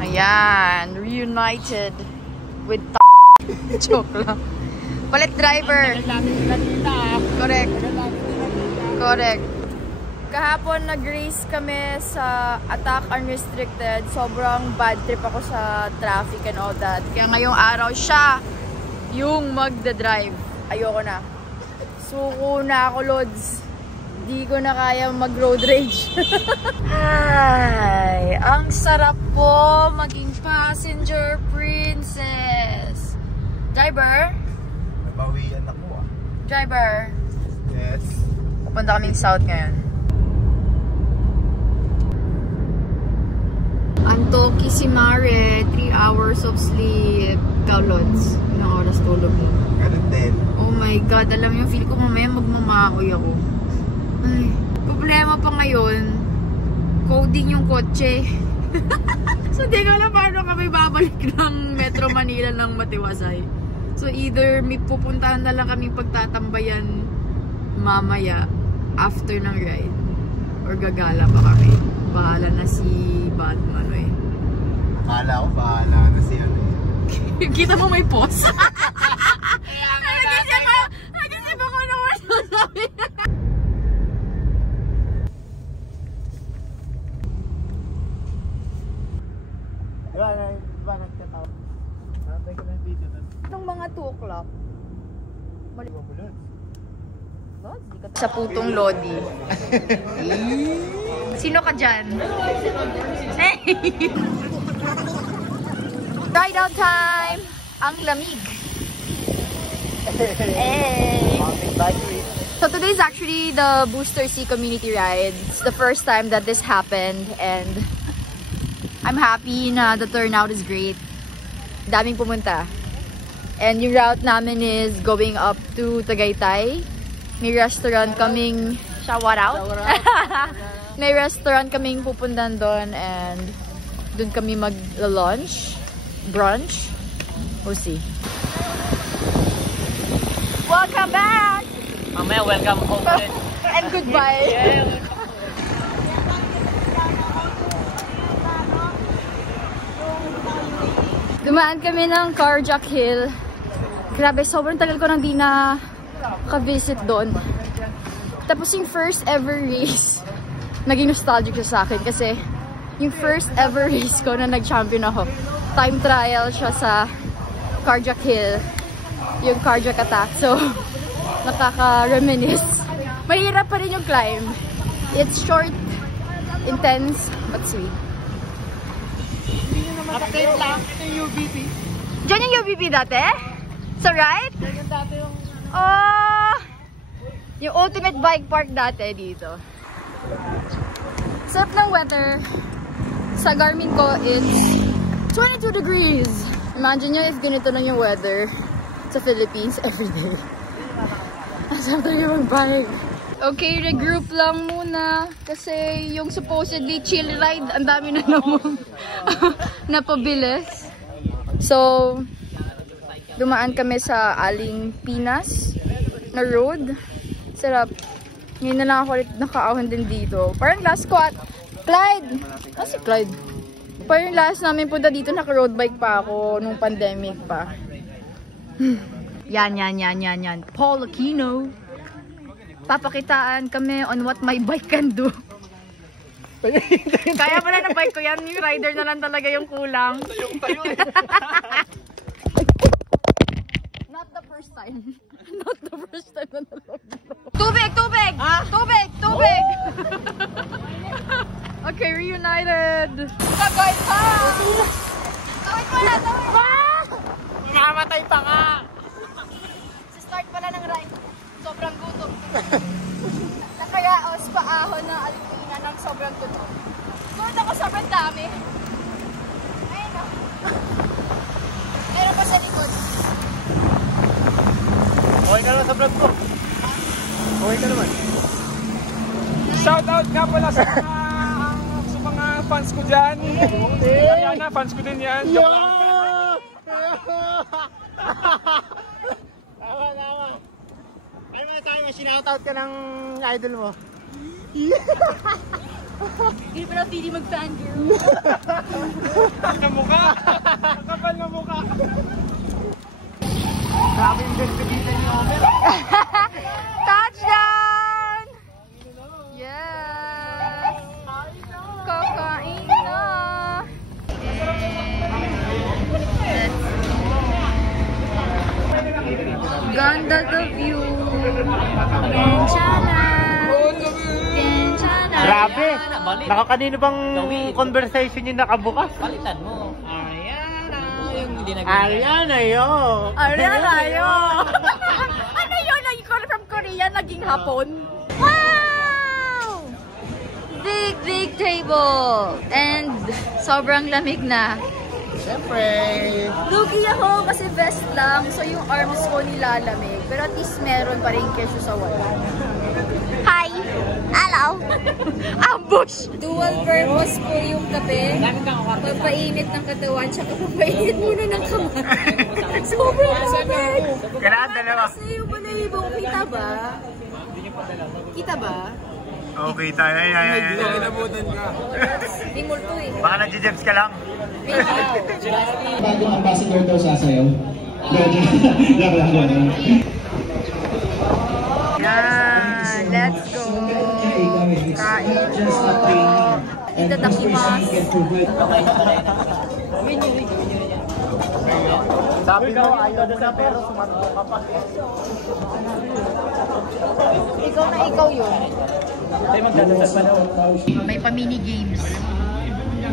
Ayan, reunited with joke lang. Palit driver. Correct. Correct. Kahapon nag-race kami sa Attack Unrestricted. Sobrang bad trip ako sa traffic and all that. Kaya ngayong araw siya yung magda-drive. Ayoko na. Suko na ako, Lods. Di ko na kaya mag-road rage. Ay, ang sarap po maging passenger princess. Driver? Nabawian ako ah. Driver? Yes. Pupunta kaming south ngayon. Antoki si Mare, 3 hours of sleep. Ikaw, Lods, ilang oras tulog mo? Ganun din. Oh my God, alam niyo, feel ko mamaya magmamakoy ako. Ay, problema pa ngayon, coding yung kotse. So, di ko alam paano kami babalik ng Metro Manila ng Matiwasay. So, either may pupuntahan na lang kami pagtatambayan mamaya after ng ride. Or gagala pa kami. Bahala na si Batman eh. Akala ko bahala na si ano eh. Kita mo may pause. Nagisip ako na wala sabi. Diba nagtatawa? Nantay ko ng video doon. Nung mga 2 o'clock. Maliwa mo doon. Sa putong Lodi. Sino ka dyan? Hey! Ride out time! Ang lamig. Hey! So today is actually the Booster C community ride. It's the first time that this happened and I'm happy na the turnout is great. Daming pumunta. And yung route namin is going up to Tagaytay. May restaurant kaming shout out. May restaurant kaming pupuntan doon and doon kami mag-lunch, brunch. We'll see. Welcome back! Mamaya welcome home ulit. And goodbye. Yeah. Dumaan kami ng Carjack Hill. Grabe, sobrang tagal ko nang di na ka-visit doon. Tapos yung first ever race, naging nostalgic siya sa akin kasi yung first ever race ko na nag-champion ako, time trial siya sa Carjack Hill, yung cardiac attack. So, nakaka-reminisce. Mahirap pa rin yung climb. It's short, intense, but sweet. Update lang, ito yung UBP. Diyan yung UBP dati? Sa right? Diyan dati yung... Oh! Yung ultimate bike park dati dito. Sarap ng weather. Sa Garmin ko, it's 22 degrees. Imagine nyo if ganito lang yung weather sa Philippines everyday. Masarap tayo mag-bike. Okay, regroup lang muna. Kasi yung supposedly chill ride, ang dami na naman napabilis. So, dumaan kami sa Aling Pinas na road. Sarap. Ngayon na lang ako ulit nakaahon din dito. Parang last ko at Clyde! Ah, si Clyde. Parang last namin punta dito, naka-road bike pa ako nung pandemic pa. Yan. Paul Aquino. Papakitaan kami on what my bike can do. Kaya pala ng bike ko yan, yung rider na lang talaga yung kulang. Not the first time. Not the first time na nalog. Tubig! Tubig! Ah? Tubig! Tubig! Okay, reunited! Kagawin pa! Tawid mo na! Tawid pa! Namatay pa nga! Sa start pala ng ride, sobrang gutom. Nakaraos pa ahon ng Alpina ng sobrang gutom. Gutom ako sobrang dami. Ayun o. Meron pa sa likod. Okay ka naman sa vlog ko. Okay ka naman. Shoutout nga pala sa mga fans ko dyan. Ariana, fans ko din yan. Tama. Ay mga tayo, sinoutout ka ng idol mo. Hindi pa na pili mag-fangirl. Na mukha! Ang kapal na mukha! Grabe yung investigator ni Omer. Touchdown! Yes! Kakain na! Ganda the view! Kenchana! Kenchana! Grabe! Nakakanino bang conversation yung nakabukas? Palitan mo. Ariana. Yung hindi Ariana yun! Ariana yun! Ano yun? Naging from Korea, naging Hapon? Wow! Big table! And sobrang lamig na. Siyempre! Lugi ako kasi vest lang, so yung arms ko nilalamig. Pero at least meron pa rin kesyo sa wala. Hi! Hello! Ambush! Dual purpose po yung kape. Papainit ng katawan, tsaka papainit muna ng kamay. Sobrang lamig! Kailangan dalawa. Kasi yung balahibong, kita ba? Kita ba? Okay tayo. Ay. Inabutan ka. Di multo eh. Baka nag-jebs ka lang. Bagong ambassador daw sasayaw. Yan! Let's go! Kain po! Itadakimasu! Sabi ko, ayaw na sa pero sumato ka pa. Ikaw na ikaw yun. May pa-mini games.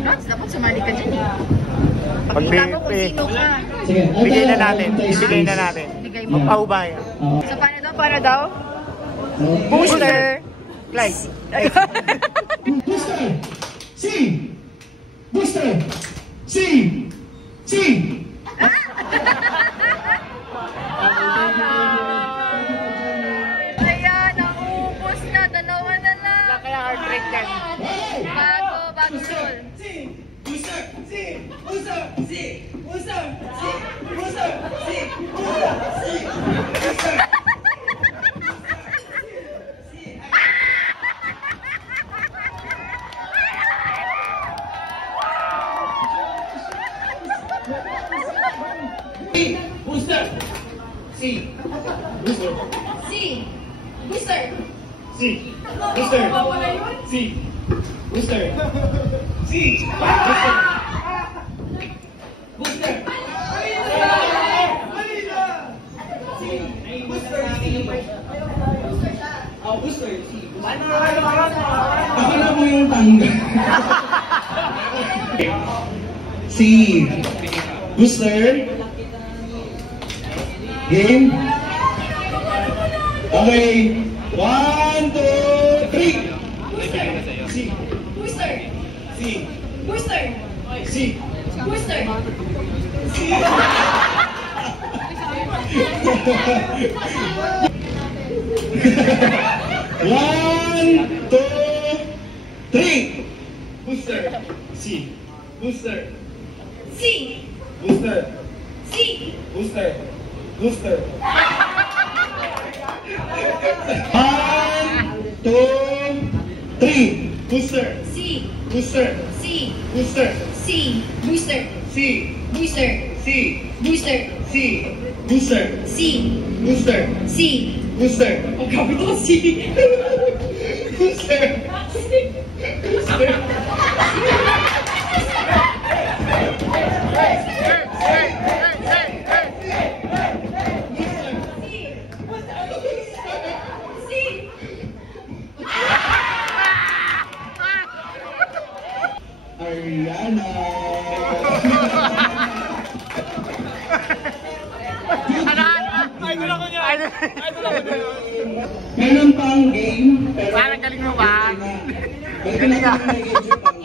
Rats, dapat sumali ka dyan eh. Pakita mo kung sino ka. Bigay na natin. Ibigay na natin. Bigay mo. Magpaubaya. So, paano daw? Booster! Clyde. Booster! C! Booster! C! C! Ayan, naubos na. Dalawa na lang. Kaya heart rate yan. Bago soul. Booster! C! Booster! C! Booster! C! Booster! C! Booster! C! Booster! C! Booster! C. Booster. C! Booster! C! Booster! C! Booster! Booster! Booster! Akala mo yung tangga. C! Booster! Game? Okay. 1, 2, 3. C. Booster. C. Booster. C. Booster. One, two, three. Booster. C. Booster. C. Booster. C. Booster. Booster. 1, 2, 3. Booster. C. Booster. C. Booster. C. Booster. C. Booster. C. Booster. C. Booster. C. Booster. C. Booster. Oh, grabe to, C. Booster. Booster. Ariana. Idol ako niya! Idol ako niya! Meron pang game. Pero Parang galing mo ba? galing ka.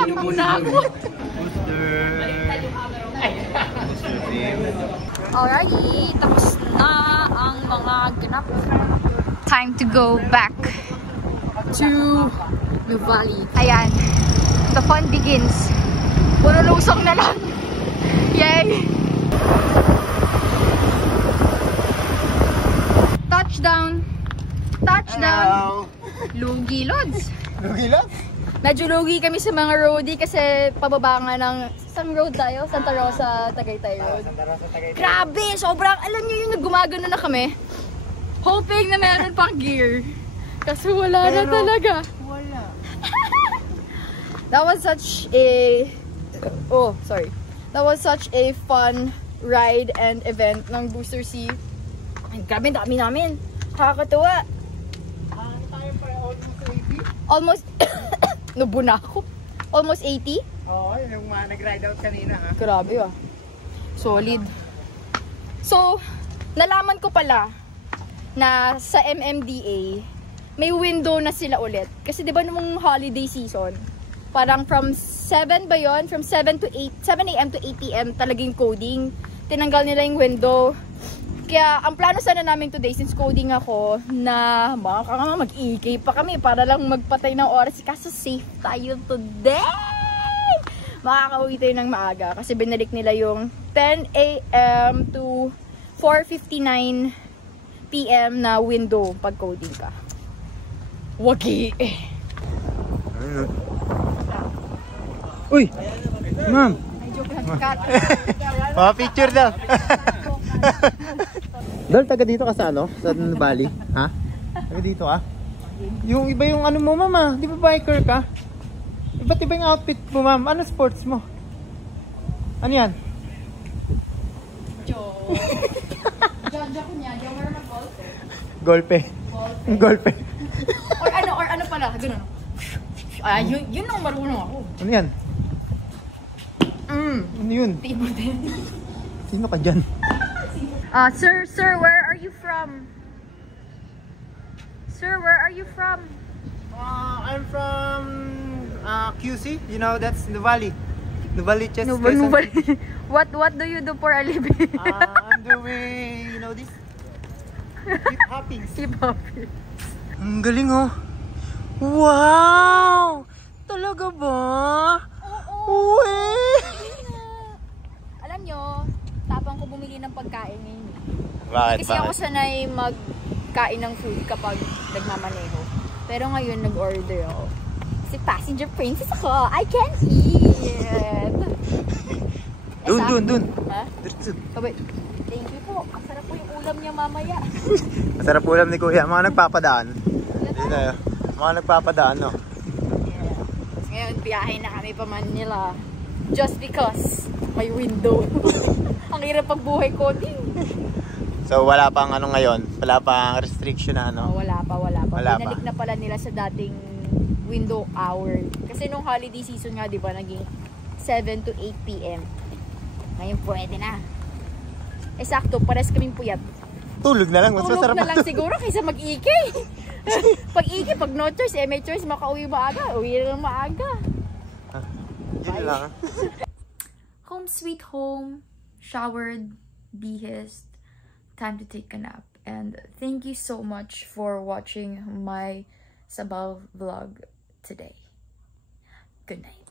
Ano muna ako? Alrighty, tapos na ang mga ganap. Time to go back to the valley. Ayan, the fun begins. Puro lusong na lang. Yay! Touchdown! Touchdown! Lugi, Lods. Lugi lang? Medyo lugi kami sa mga roadie kasi pababa nga ng isang road tayo, Santa Rosa, Tagaytay Road. Grabe! Sobrang, alam niyo yun, gumagano na kami. Hoping na meron pang gear. Kasi wala na talaga. Wala. That was such a... Oh, sorry. That was such a fun ride and event ng Booster C. Ay, grabe, dami namin. Nakakatuwa. Tayo pa almost 80? Almost... Nabuna ako. Almost 80? Oo, yung nag-ride out kanina ha. Grabe ah. Solid. So, nalaman ko pala na sa MMDA, may window na sila ulit. Kasi di ba nung holiday season, parang from 7 ba yun? From 7 to 8, 7 a.m. to 8 p.m. talagang coding. Tinanggal nila yung window. Kaya, ang plano sana namin today, since coding ako, na mag-EK pa kami para lang magpatay ng oras. Kaso safe tayo today! Makakauwi tayo ng maaga kasi binalik nila yung 10 a.m. to 4:59 p.m. na window pag coding ka. Wagi! Uy! Ma'am! Ay, joke lang, cut. Picture daw! Dol, taga dito ka sa ano? Sa Bali? Ha? Taga dito ka? Yung iba yung ano mo, mama? Di ba biker ka? Iba't iba yung outfit mo, ma'am. Ano sports mo? Ano yan? Joke. Joke niya. Joke mo naman Golpe. Golpe. Or ano pala, gano'n. Yun ang marunong ako. Ano yan? Ano yun? Tibo din. Sino ka dyan? Sir, where are you from? Sir, where are you from? I'm from QC. You know, that's Nuvali. Nuvali Chess. What do you do for a living? I'm doing, you know this? Hip hopping. Hip hopping. Ang galing oh. Wow! Talaga ba? Oo. Uwe! Alam nyo, tapang ko bumili ng pagkain ngayon. Bakit? Kasi ako sanay magkain ng food kapag nagmamaneho. Pero ngayon nag-order ako. Kasi passenger princess ako. I can eat! Dun. Ha? Wait. Thank you po. Ang sarap po yung ulam niya mamaya. Masarap ulam ni Kuya. Mga nagpapadaan. Mga nagpapadaan, no? Yeah. Ngayon, biyahe na kami pa Manila. Just because may window. Ang hirap pagbuhay ko din. So, wala pang ano ngayon? Wala pang restriction na ano? Oh, wala pa. Wala Binalik na pala nila sa dating window hour. Kasi nung holiday season nga, di ba, naging 7 to 8 p.m. Ngayon pwede na. Sakto, pares kaming puyat. Tulog na lang. Mas Tulog masarap na lang siguro kaysa mag-iki. Pag-iki, pag no choice, may choice, makauwi maaga. Uwi na lang maaga. Yun lang. Home sweet home, showered, bihis, time to take a nap. And thank you so much for watching my Sabaw vlog today. Good night.